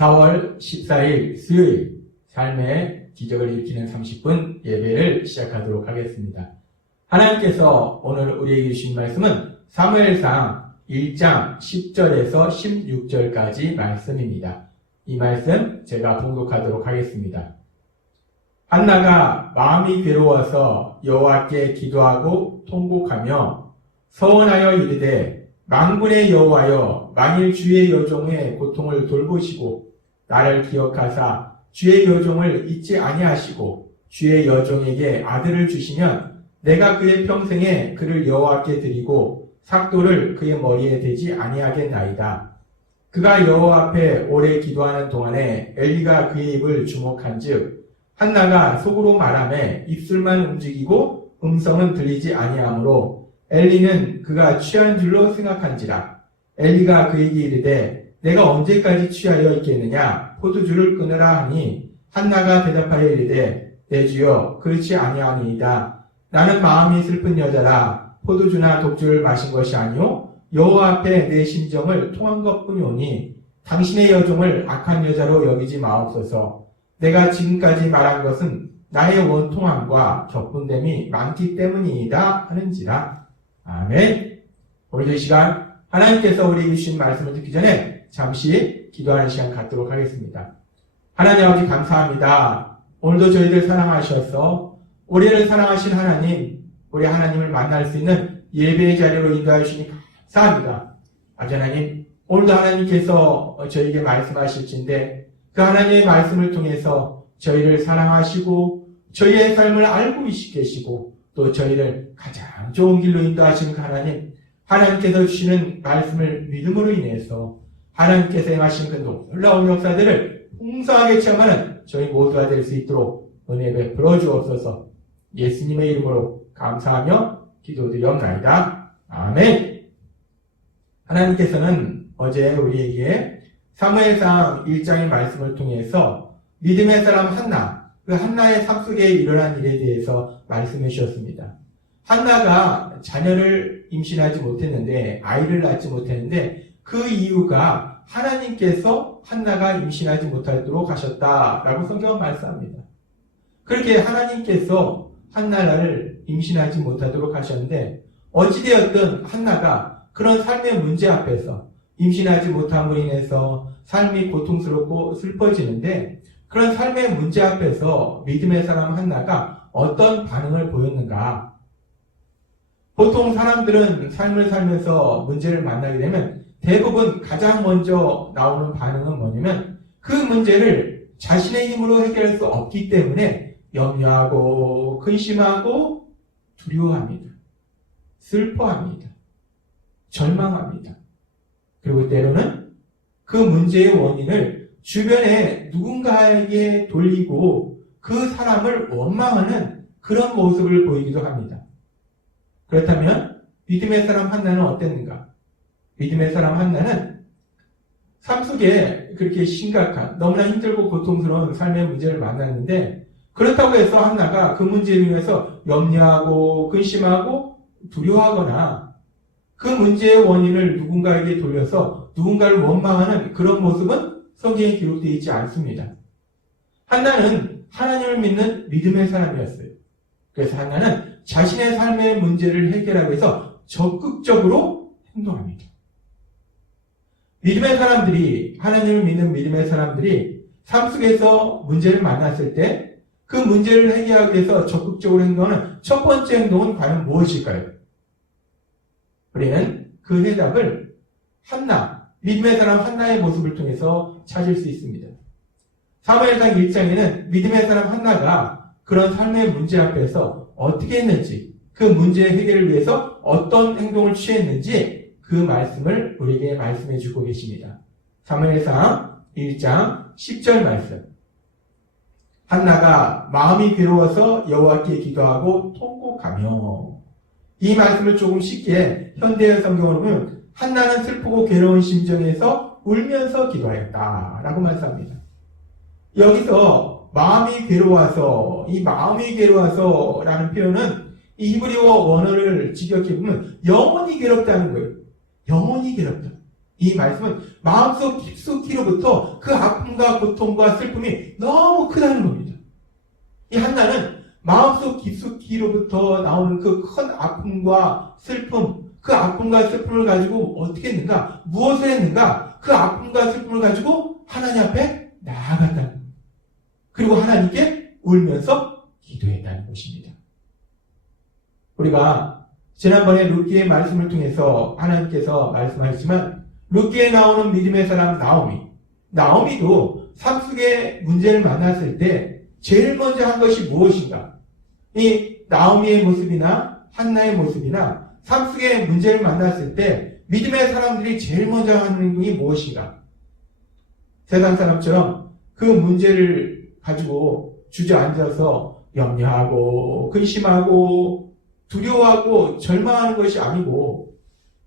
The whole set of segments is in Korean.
4월 14일 수요일 삶의 기적을 일으키는 30분 예배를 시작하도록 하겠습니다. 하나님께서 오늘 우리에게 주신 말씀은 사무엘상 1장 10절에서 16절까지 말씀입니다. 이 말씀 제가 봉독하도록 하겠습니다. 한나가 마음이 괴로워서 여호와께 기도하고 통곡하며 서원하여 이르되 만군의 여호와여 만일 주의 여종의 고통을 돌보시고 나를 기억하사 주의 여종을 잊지 아니하시고 주의 여종에게 아들을 주시면 내가 그의 평생에 그를 여호와께 드리고 삭도를 그의 머리에 대지 아니하겠나이다. 그가 여호와 앞에 오래 기도하는 동안에 엘리가 그의 입을 주목한즉 한나가 속으로 말하매 입술만 움직이고 음성은 들리지 아니하므로 엘리는 그가 취한 줄로 생각한지라. 엘리가 그에게 이르되 내가 언제까지 취하여 있겠느냐 포도주를 끊으라 하니 한나가 대답하여 이르되 내 주여 그렇지 아니하니이다. 나는 마음이 슬픈 여자라 포도주나 독주를 마신 것이 아니오 여호와 앞에 내 심정을 통한 것뿐이오니 당신의 여종을 악한 여자로 여기지 마옵소서. 내가 지금까지 말한 것은 나의 원통함과 격분됨이 많기 때문이다 하는지라. 아멘. 오늘도 이 시간 하나님께서 우리에게 주신 말씀을 듣기 전에 잠시 기도하는 시간 갖도록 하겠습니다. 하나님 아버지 감사합니다. 오늘도 저희들 사랑하셔서 우리를 사랑하신 하나님, 우리 하나님을 만날 수 있는 예배의 자리로 인도하여 주시니 감사합니다. 아버지 하나님, 오늘도 하나님께서 저희에게 말씀하실진데 그 하나님의 말씀을 통해서 저희를 사랑하시고 저희의 삶을 알고 계시고 또 저희를 가장 좋은 길로 인도하시는 그 하나님, 하나님께서 주시는 말씀을 믿음으로 인해서 하나님께서 행하신 그 놀라운 역사들을 풍성하게 체험하는 저희 모두가 될 수 있도록 은혜 베풀어 주옵소서. 예수님의 이름으로 감사하며 기도드리옵나이다. 아멘. 하나님께서는 어제 우리에게 사무엘상 1장의 말씀을 통해서 믿음의 사람 한나, 그 한나의 삶 속에 일어난 일에 대해서 말씀해 주셨습니다. 한나가 자녀를 임신하지 못했는데, 아이를 낳지 못했는데 그 이유가 하나님께서 한나가 임신하지 못하도록 하셨다라고 성경은 말씀합니다. 그렇게 하나님께서 한나를 임신하지 못하도록 하셨는데 어찌되었든 한나가 그런 삶의 문제 앞에서 임신하지 못함으로 인해서 삶이 고통스럽고 슬퍼지는데 그런 삶의 문제 앞에서 믿음의 사람 한나가 어떤 반응을 보였는가? 보통 사람들은 삶을 살면서 문제를 만나게 되면 대부분 가장 먼저 나오는 반응은 뭐냐면 그 문제를 자신의 힘으로 해결할 수 없기 때문에 염려하고 근심하고 두려워합니다. 슬퍼합니다. 절망합니다. 그리고 때로는 그 문제의 원인을 주변에 누군가에게 돌리고 그 사람을 원망하는 그런 모습을 보이기도 합니다. 그렇다면 믿음의 사람 한나는 어땠는가? 믿음의 사람 한나는 삶 속에 그렇게 심각한 너무나 힘들고 고통스러운 삶의 문제를 만났는데 그렇다고 해서 한나가 그 문제로 인해서 염려하고 근심하고 두려워하거나 그 문제의 원인을 누군가에게 돌려서 누군가를 원망하는 그런 모습은 성경에 기록되어 있지 않습니다. 한나는 하나님을 믿는 믿음의 사람이었어요. 그래서 한나는 자신의 삶의 문제를 해결하기 위해서 적극적으로 행동합니다. 믿음의 사람들이, 하나님을 믿는 믿음의 사람들이 삶 속에서 문제를 만났을 때 그 문제를 해결하기 위해서 적극적으로 행동하는 첫 번째 행동은 과연 무엇일까요? 우리는 그 해답을 한나, 믿음의 사람 한나의 모습을 통해서 찾을 수 있습니다. 사무엘상 1장에는 믿음의 사람 한나가 그런 삶의 문제 앞에서 어떻게 했는지, 그 문제 해결을 위해서 어떤 행동을 취했는지 그 말씀을 우리에게 말씀해 주고 계십니다. 사무엘상 1장 10절 말씀. 한나가 마음이 괴로워서 여호와께 기도하고 통곡하며. 이 말씀을 조금 쉽게 현대의 성경으로 보면 한나는 슬프고 괴로운 심정에서 울면서 기도하였다 라고 말씀합니다. 여기서 마음이 괴로워서, 이 마음이 괴로워서 라는 표현은 이 히브리어 원어를 직역해 보면 영원히 괴롭다는 거예요. 영원히 괴롭다. 이 말씀은 마음속 깊숙이로부터 그 아픔과 고통과 슬픔이 너무 크다는 겁니다. 이 한나는 마음속 깊숙이로부터 나오는 그 큰 아픔과 슬픔, 그 아픔과 슬픔을 가지고 어떻게 했는가? 무엇을 했는가? 그 아픔과 슬픔을 가지고 하나님 앞에 나아갔다는 겁니다. 그리고 하나님께 울면서 기도했다는 것입니다. 우리가 지난번에 룻기의 말씀을 통해서 하나님께서 말씀하셨지만 룻기에 나오는 믿음의 사람 나오미도 삶 속의 문제를 만났을 때 제일 먼저 한 것이 무엇인가? 이 나오미의 모습이나 한나의 모습이나 삶 속의 문제를 만났을 때 믿음의 사람들이 제일 먼저 하는 게 무엇인가? 세상 사람처럼 그 문제를 가지고 주저앉아서 염려하고 근심하고 두려워하고 절망하는 것이 아니고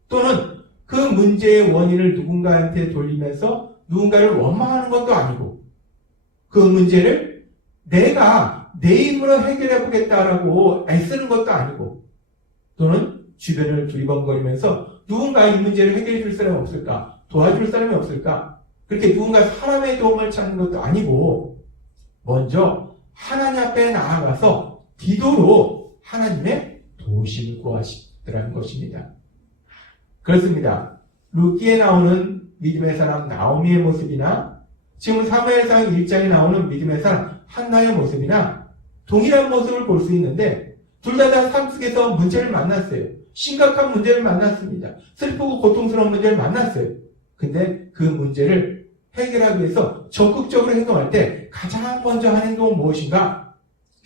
또는 그 문제의 원인을 누군가한테 돌리면서 누군가를 원망하는 것도 아니고 그 문제를 내가 내 힘으로 해결해 보겠다라고 애쓰는 것도 아니고 또는 주변을 두리번거리면서 누군가 이 문제를 해결해 줄 사람이 없을까? 도와줄 사람이 없을까? 그렇게 누군가 사람의 도움을 찾는 것도 아니고 먼저 하나님 앞에 나아가서 기도로 하나님의 도우심을 구하시더라는 것입니다. 그렇습니다. 룻기에 나오는 믿음의 사람 나오미의 모습이나 지금 사무엘상 1장에 나오는 믿음의 사람 한나의 모습이나 동일한 모습을 볼 수 있는데 둘 다 삶 속에서 문제를 만났어요. 심각한 문제를 만났습니다. 슬프고 고통스러운 문제를 만났어요. 근데 그 문제를 해결하기 위해서 적극적으로 행동할 때 가장 먼저 하는 행동은 무엇인가?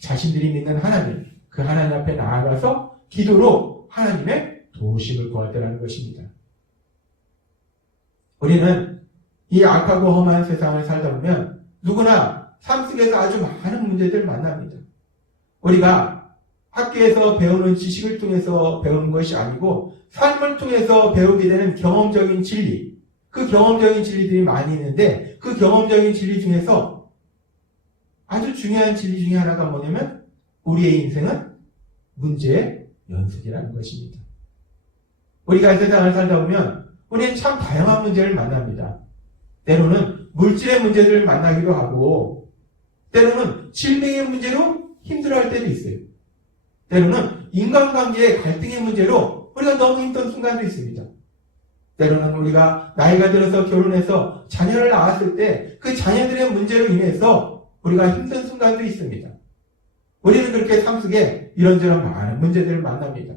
자신들이 믿는 하나님, 그 하나님 앞에 나아가서 기도로 하나님의 도우심을 구하더라는 것입니다. 우리는 이 악하고 험한 세상을 살다 보면 누구나 삶 속에서 아주 많은 문제들을 만납니다. 우리가 학교에서 배우는 지식을 통해서 배우는 것이 아니고 삶을 통해서 배우게 되는 경험적인 진리, 그 경험적인 진리들이 많이 있는데 그 경험적인 진리 중에서 아주 중요한 진리 중에 하나가 뭐냐면 우리의 인생은 문제의 연속이라는 것입니다. 우리가 세상을 살다 보면 우리는 참 다양한 문제를 만납니다. 때로는 물질의 문제들을 만나기도 하고 때로는 질병의 문제로 힘들어할 때도 있어요. 때로는 인간관계의 갈등의 문제로 우리가 너무 힘든 순간도 있습니다. 때로는 우리가 나이가 들어서 결혼해서 자녀를 낳았을 때 그 자녀들의 문제로 인해서 우리가 힘든 순간도 있습니다. 우리는 그렇게 삶 속에 이런저런 많은 문제들을 만납니다.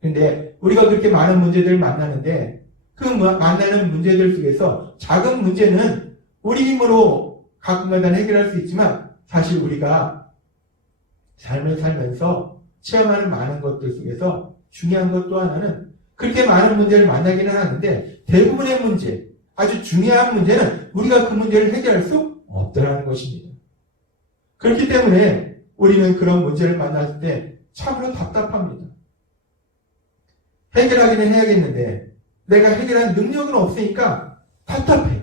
근데 우리가 그렇게 많은 문제들을 만나는데 그 만나는 문제들 속에서 작은 문제는 우리 힘으로 가끔가다 해결할 수 있지만 사실 우리가 삶을 살면서 체험하는 많은 것들 속에서 중요한 것 또 하나는 그렇게 많은 문제를 만나기는 하는데 대부분의 문제, 아주 중요한 문제는 우리가 그 문제를 해결할 수 없더라는 것입니다. 그렇기 때문에 우리는 그런 문제를 만났을 때 참으로 답답합니다. 해결하기는 해야겠는데 내가 해결할 능력은 없으니까 답답해요.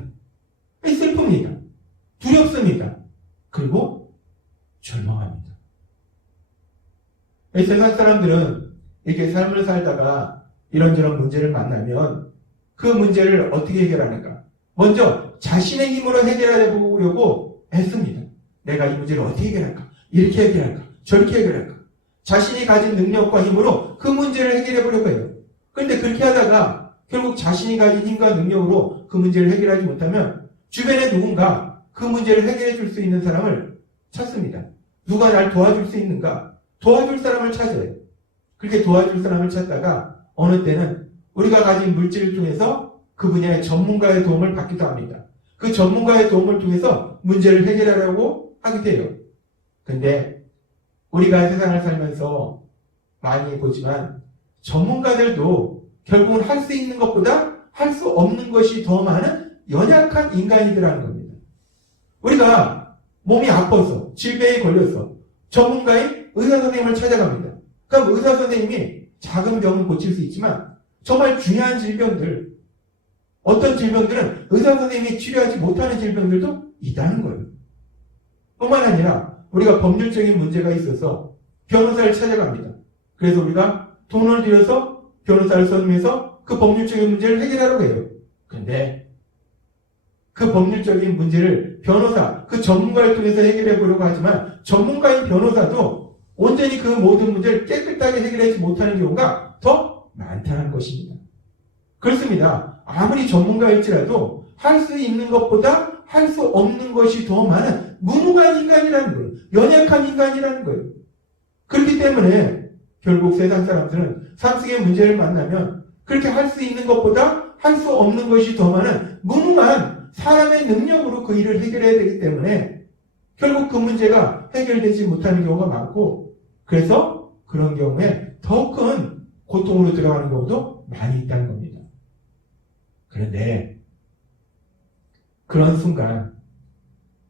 슬픕니다. 두렵습니다. 그리고 절망합니다. 세상 사람들은 이렇게 삶을 살다가 이런저런 문제를 만나면 그 문제를 어떻게 해결하는가? 먼저 자신의 힘으로 해결해 보려고 애씁니다. 내가 이 문제를 어떻게 해결할까? 이렇게 해결할까? 저렇게 해결할까? 자신이 가진 능력과 힘으로 그 문제를 해결해 보려고 해요. 그런데 그렇게 하다가 결국 자신이 가진 힘과 능력으로 그 문제를 해결하지 못하면 주변에 누군가 그 문제를 해결해 줄 수 있는 사람을 찾습니다. 누가 날 도와줄 수 있는가? 도와줄 사람을 찾아요. 그렇게 도와줄 사람을 찾다가 어느 때는 우리가 가진 물질을 통해서 그 분야의 전문가의 도움을 받기도 합니다. 그 전문가의 도움을 통해서 문제를 해결하려고 하게 돼요. 근데 우리가 세상을 살면서 많이 보지만 전문가들도 결국은 할 수 있는 것보다 할 수 없는 것이 더 많은 연약한 인간이더라는 겁니다. 우리가 몸이 아파서 질병에 걸려서 전문가인 의사 선생님을 찾아갑니다. 그럼 의사 선생님이 작은 병을 고칠 수 있지만 정말 중요한 질병들, 어떤 질병들은 의사 선생님이 치료하지 못하는 질병들도 있다는 거예요. 뿐만 아니라 우리가 법률적인 문제가 있어서 변호사를 찾아갑니다. 그래서 우리가 돈을 들여서 변호사를 선임해서 그 법률적인 문제를 해결하려고 해요. 그런데 그 법률적인 문제를 변호사, 그 전문가를 통해서 해결해 보려고 하지만 전문가인 변호사도 온전히 그 모든 문제를 깨끗하게 해결하지 못하는 경우가 더 많다는 것입니다. 그렇습니다. 아무리 전문가일지라도 할 수 있는 것보다 할 수 없는 것이 더 많은 무능한 인간이라는 거예요. 연약한 인간이라는 거예요. 그렇기 때문에 결국 세상 사람들은 삶 속의 문제를 만나면 그렇게 할 수 있는 것보다 할 수 없는 것이 더 많은 무능한 사람의 능력으로 그 일을 해결해야 되기 때문에 결국 그 문제가 해결되지 못하는 경우가 많고, 그래서 그런 경우에 더 큰 고통으로 들어가는 경우도 많이 있다는 겁니다. 그런데 그런 순간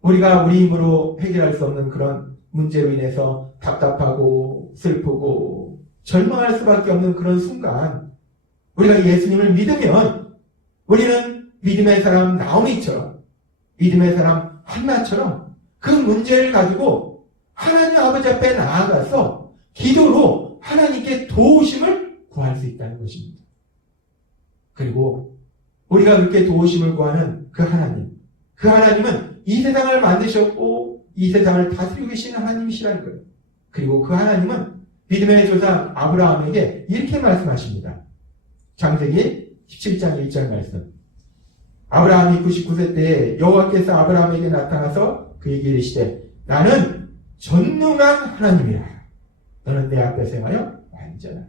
우리가 우리 힘으로 해결할 수 없는 그런 문제로 인해서 답답하고 슬프고 절망할 수밖에 없는 그런 순간, 우리가 예수님을 믿으면 우리는 믿음의 사람 나오미처럼, 믿음의 사람 한나처럼 그 문제를 가지고 하나님 아버지 앞에 나아가서 기도로 하나님께 도우심을 구할 수 있다는 것입니다. 그리고 우리가 그렇게 도우심을 구하는 그 하나님은 이 세상을 만드셨고 이 세상을 다스리고 계시는 하나님이시라는 거예요. 그리고 그 하나님은 믿음의 조상 아브라함에게 이렇게 말씀하십니다. 창세기 17장 1절 말씀. 아브라함이 99세 때에 여호와께서 아브라함에게 나타나서 그에게 이르시되 나는 전능한 하나님이라. 너는 내 앞에서 행하여 완전하다.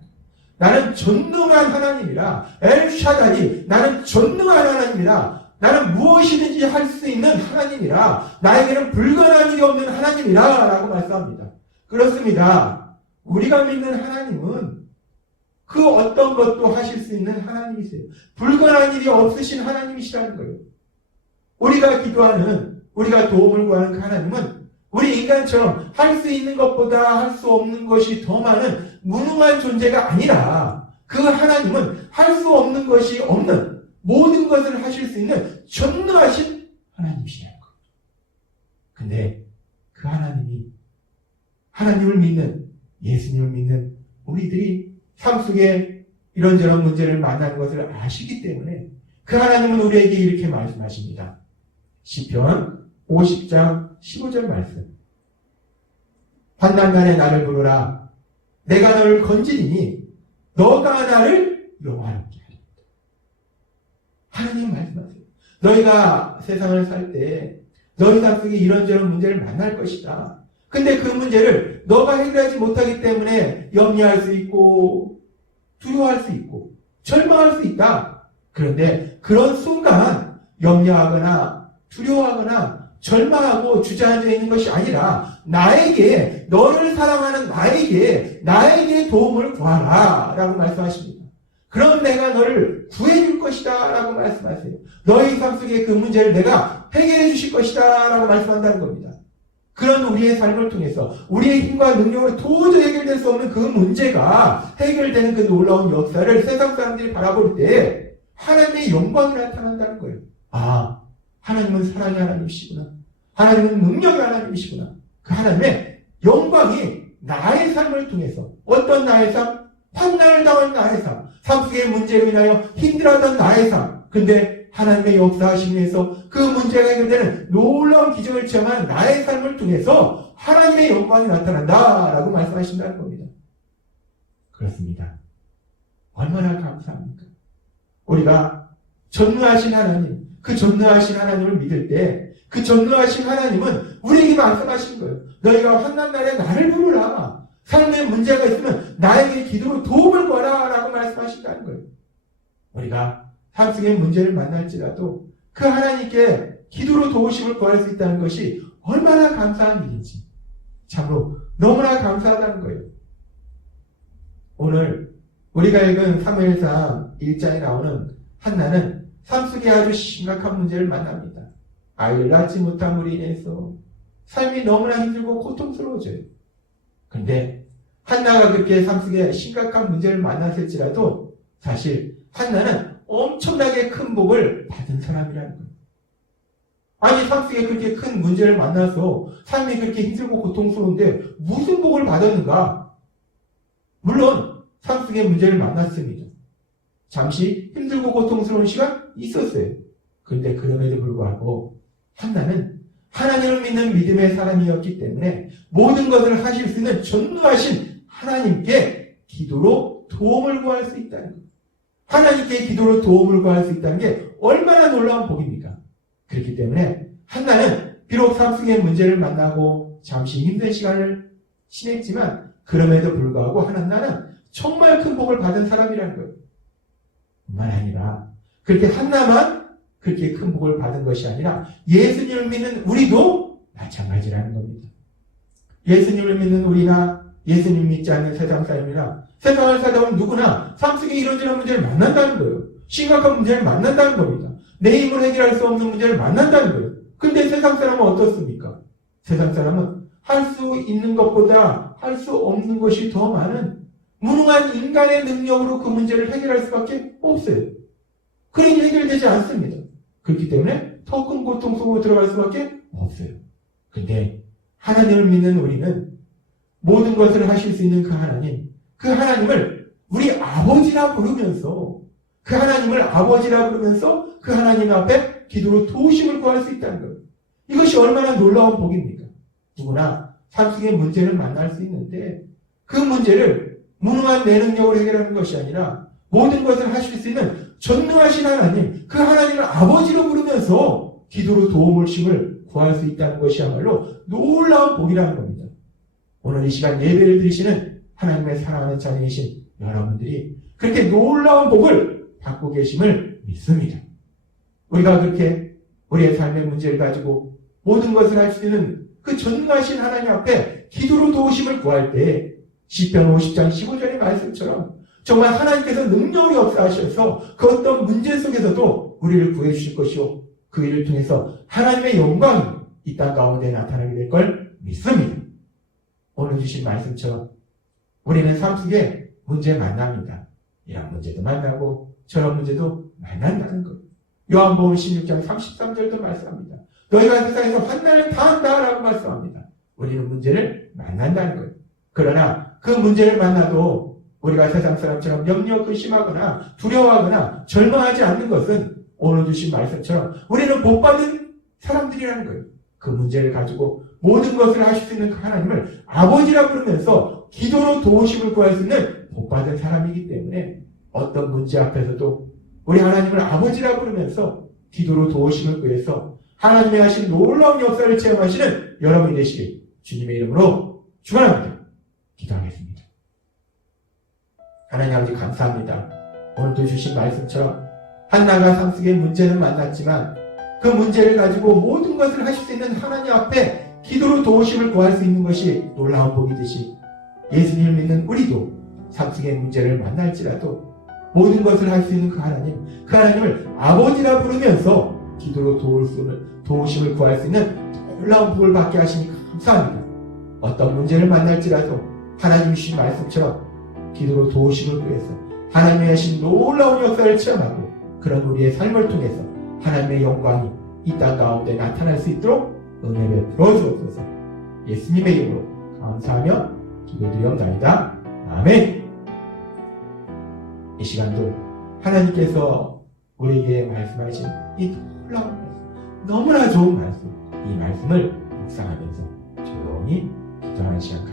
나는 전능한 하나님이라. 엘샤다이, 나는 전능한 하나님이라. 나는 무엇이든지 할 수 있는 하나님이라. 나에게는 불가능한 일이 없는 하나님이라 라고 말씀합니다. 그렇습니다. 우리가 믿는 하나님은 그 어떤 것도 하실 수 있는 하나님이세요. 불가능한 일이 없으신 하나님이시라는 거예요. 우리가 기도하는, 우리가 도움을 구하는 그 하나님은 우리 인간처럼 할 수 있는 것보다 할 수 없는 것이 더 많은 무능한 존재가 아니라, 그 하나님은 할 수 없는 것이 없는 모든 것을 하실 수 있는 전능하신 하나님이시라는 거예요. 근데 그 하나님을 믿는, 예수님을 믿는 우리들이 삶 속에 이런저런 문제를 만나는 것을 아시기 때문에 그 하나님은 우리에게 이렇게 말씀하십니다. 시편 50장 15절 말씀. 환난날에 나를 부르라. 내가 너를 건지리니 너가 나를 영화롭게 하리라. 하나님 말씀하세요. 너희가 세상을 살 때 너희 삶 속에 이런저런 문제를 만날 것이다. 근데 그 문제를 너가 해결하지 못하기 때문에 염려할 수 있고 두려워할 수 있고 절망할 수 있다. 그런데 그런 순간 염려하거나 두려워하거나 절망하고 주저앉아 있는 것이 아니라 나에게, 너를 사랑하는 나에게 도움을 구하라 라고 말씀하십니다. 그럼 내가 너를 구해줄 것이다 라고 말씀하세요. 너의 삶 속에 그 문제를 내가 해결해 주실 것이다 라고 말씀한다는 겁니다. 그런 우리의 삶을 통해서 우리의 힘과 능력으로 도저히 해결될 수 없는 그 문제가 해결되는 그 놀라운 역사를 세상 사람들이 바라볼 때 하나님의 영광이 나타난다는 거예요. 아, 하나님은 사랑의 하나님이시구나. 하나님은 능력의 하나님이시구나. 그 하나님의 영광이 나의 삶을 통해서, 어떤 나의 삶? 환난을 당한 나의 삶, 삶 속의 문제로 인하여 힘들어하던 나의 삶. 근데 하나님의 역사하심에서 그 문제가 해결되는 놀라운 기적을 체험한 나의 삶을 통해서 하나님의 영광이 나타난다라고 말씀하신다는 겁니다. 그렇습니다. 얼마나 감사합니까? 우리가 전능하신 하나님, 그 전능하신 하나님을 믿을 때 그 전능하신 하나님은 우리에게 말씀하신 거예요. 너희가 환난날에 나를 부르라. 삶에 문제가 있으면 나에게 기도로 도움을 구하라 라고 말씀하신다는 거예요. 우리가 삶 속의 문제를 만날지라도 그 하나님께 기도로 도우심을 구할 수 있다는 것이 얼마나 감사한 일인지 참으로 너무나 감사하다는 거예요. 오늘 우리가 읽은 사무엘상 1장에 나오는 한나는 삶 속에 아주 심각한 문제를 만납니다. 아이를 낳지 못함으로 인해서 삶이 너무나 힘들고 고통스러워져요. 그런데 한나가 그렇게 삶 속에 심각한 문제를 만났을지라도 사실 한나는 엄청나게 큰 복을 받은 사람이라는 거예요. 아니, 삶 속에 그렇게 큰 문제를 만나서 삶이 그렇게 힘들고 고통스러운데 무슨 복을 받았는가? 물론 삶 속에 문제를 만났습니다. 잠시 힘들고 고통스러운 시간 있었어요. 그런데 그럼에도 불구하고 한나는 하나님을 믿는 믿음의 사람이었기 때문에 모든 것을 하실 수 있는 전능하신 하나님께 기도로 도움을 구할 수 있다는 거예요. 하나님께 기도로 도움을 구할 수 있다는 게 얼마나 놀라운 복입니까? 그렇기 때문에 한나는 비록 삶 속의 문제를 만나고 잠시 힘든 시간을 지냈지만 그럼에도 불구하고 한나는 정말 큰 복을 받은 사람이라는 거예요. 뿐만 아니라 그렇게 한나만 그렇게 큰 복을 받은 것이 아니라 예수님을 믿는 우리도 마찬가지라는 겁니다. 예수님을 믿는 우리나 예수님 믿지 않는 세상 사람이나 세상을 살다 보면 누구나 삶 속에 이런저런 문제를 만난다는 거예요. 심각한 문제를 만난다는 겁니다. 내 힘으로 해결할 수 없는 문제를 만난다는 거예요. 근데 세상 사람은 어떻습니까? 세상 사람은 할 수 있는 것보다 할 수 없는 것이 더 많은 무능한 인간의 능력으로 그 문제를 해결할 수밖에 없어요. 그러니 해결되지 않습니다. 그렇기 때문에 더 큰 고통 속으로 들어갈 수밖에 없어요. 근데 하나님을 믿는 우리는 모든 것을 하실 수 있는 그 하나님을 우리 아버지라 부르면서 그 하나님을 아버지라 부르면서 그 하나님 앞에 기도로 도우심을 구할 수 있다는 거예요. 이것이 얼마나 놀라운 복입니까? 누구나 삶 속의 문제를 만날 수 있는데 그 문제를 무능한 내 능력으로 해결하는 것이 아니라 모든 것을 하실 수 있는 전능하신 하나님, 그 하나님을 아버지로 부르면서 기도로 도움을 구할 수 있다는 것이야말로 놀라운 복이라는 겁니다. 오늘 이 시간 예배를 드리시는 하나님의 사랑하는 자녀이신 여러분들이 그렇게 놀라운 복을 받고 계심을 믿습니다. 우리가 그렇게 우리의 삶의 문제를 가지고 모든 것을 할 수 있는 그 전능하신 하나님 앞에 기도로 도우심을 구할 때 시편 50장 15절의 말씀처럼 정말 하나님께서 능력으로 역사하셔서 그 어떤 문제 속에서도 우리를 구해주실 것이요 그 일을 통해서 하나님의 영광이 이 땅 가운데 나타나게 될 걸 믿습니다. 오늘 주신 말씀처럼 우리는 삶 속에 문제 만납니다. 이런 문제도 만나고 저런 문제도 만난다는 것. 요한복음 16장 33절도 말씀합니다. 너희가 세상에서 환난을 당한다 라고 말씀합니다. 우리는 문제를 만난다는 거예요. 그러나 그 문제를 만나도 우리가 세상 사람처럼 염려 근심하거나 두려워하거나 절망하지 않는 것은 오늘 주신 말씀처럼 우리는 복받은 사람들이라는 거예요. 그 문제를 가지고 모든 것을 하실 수 있는 그 하나님을 아버지라 부르면서 기도로 도우심을 구할 수 있는 복받은 사람이기 때문에 어떤 문제 앞에서도 우리 하나님을 아버지라 부르면서 기도로 도우심을 구해서 하나님의 하신 놀라운 역사를 체험하시는 여러분이 되시길 주님의 이름으로 축원합니다. 기도하겠습니다. 하나님 아버지 감사합니다. 오늘도 주신 말씀처럼 한나가 삶 속에 문제는 만났지만 그 문제를 가지고 모든 것을 하실 수 있는 하나님 앞에 기도로 도우심을 구할 수 있는 것이 놀라운 복이듯이 예수님을 믿는 우리도 삶 속의 문제를 만날지라도 모든 것을 할 수 있는 그 하나님을 아버지라 부르면서 기도로 도우심을 구할 수 있는 놀라운 복을 받게 하시니 감사합니다. 어떤 문제를 만날지라도 하나님 주신 말씀처럼 기도로 도우심을 구해서 하나님의 하신 놀라운 역사를 체험하고 그런 우리의 삶을 통해서 하나님의 영광이 이 땅 가운데 나타날 수 있도록 은혜 베풀어 주옵소서. 예수님의 이름으로 감사하며 기도드리옵나이다. 아멘. 이 시간도 하나님께서 우리에게 말씀하신 이 놀라운 말씀, 너무나 좋은 말씀, 이 말씀을 묵상하면서 조용히 기도하는 시간